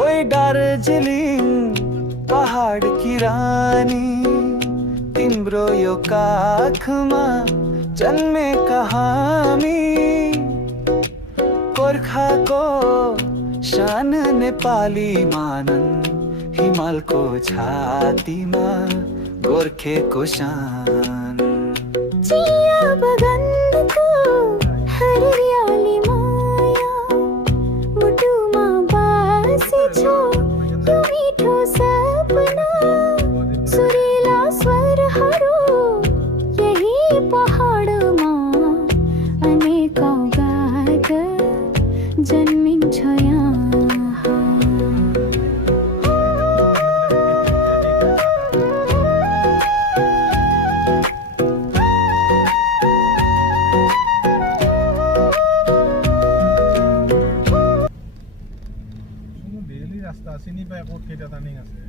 ओए दार्जिलिङ पहाड की रानी, तिम्रो यो काखमा जन्मेका हामी। गोर्खाको शान नेपाली मानन, हिमालको छातीमा गोर्खेको शान। चिया बगानको हरियाली माया, मुटुमा बासेछ यो मिठो सपना। सुरिला स्वरहरू यही पहाडमा, अनेकौं गायक जन्मिन्छ यहाँ। বেলি ৰাস্তা চিনি পাই ক'ত কেইটা টাৰ্ণিং আছে।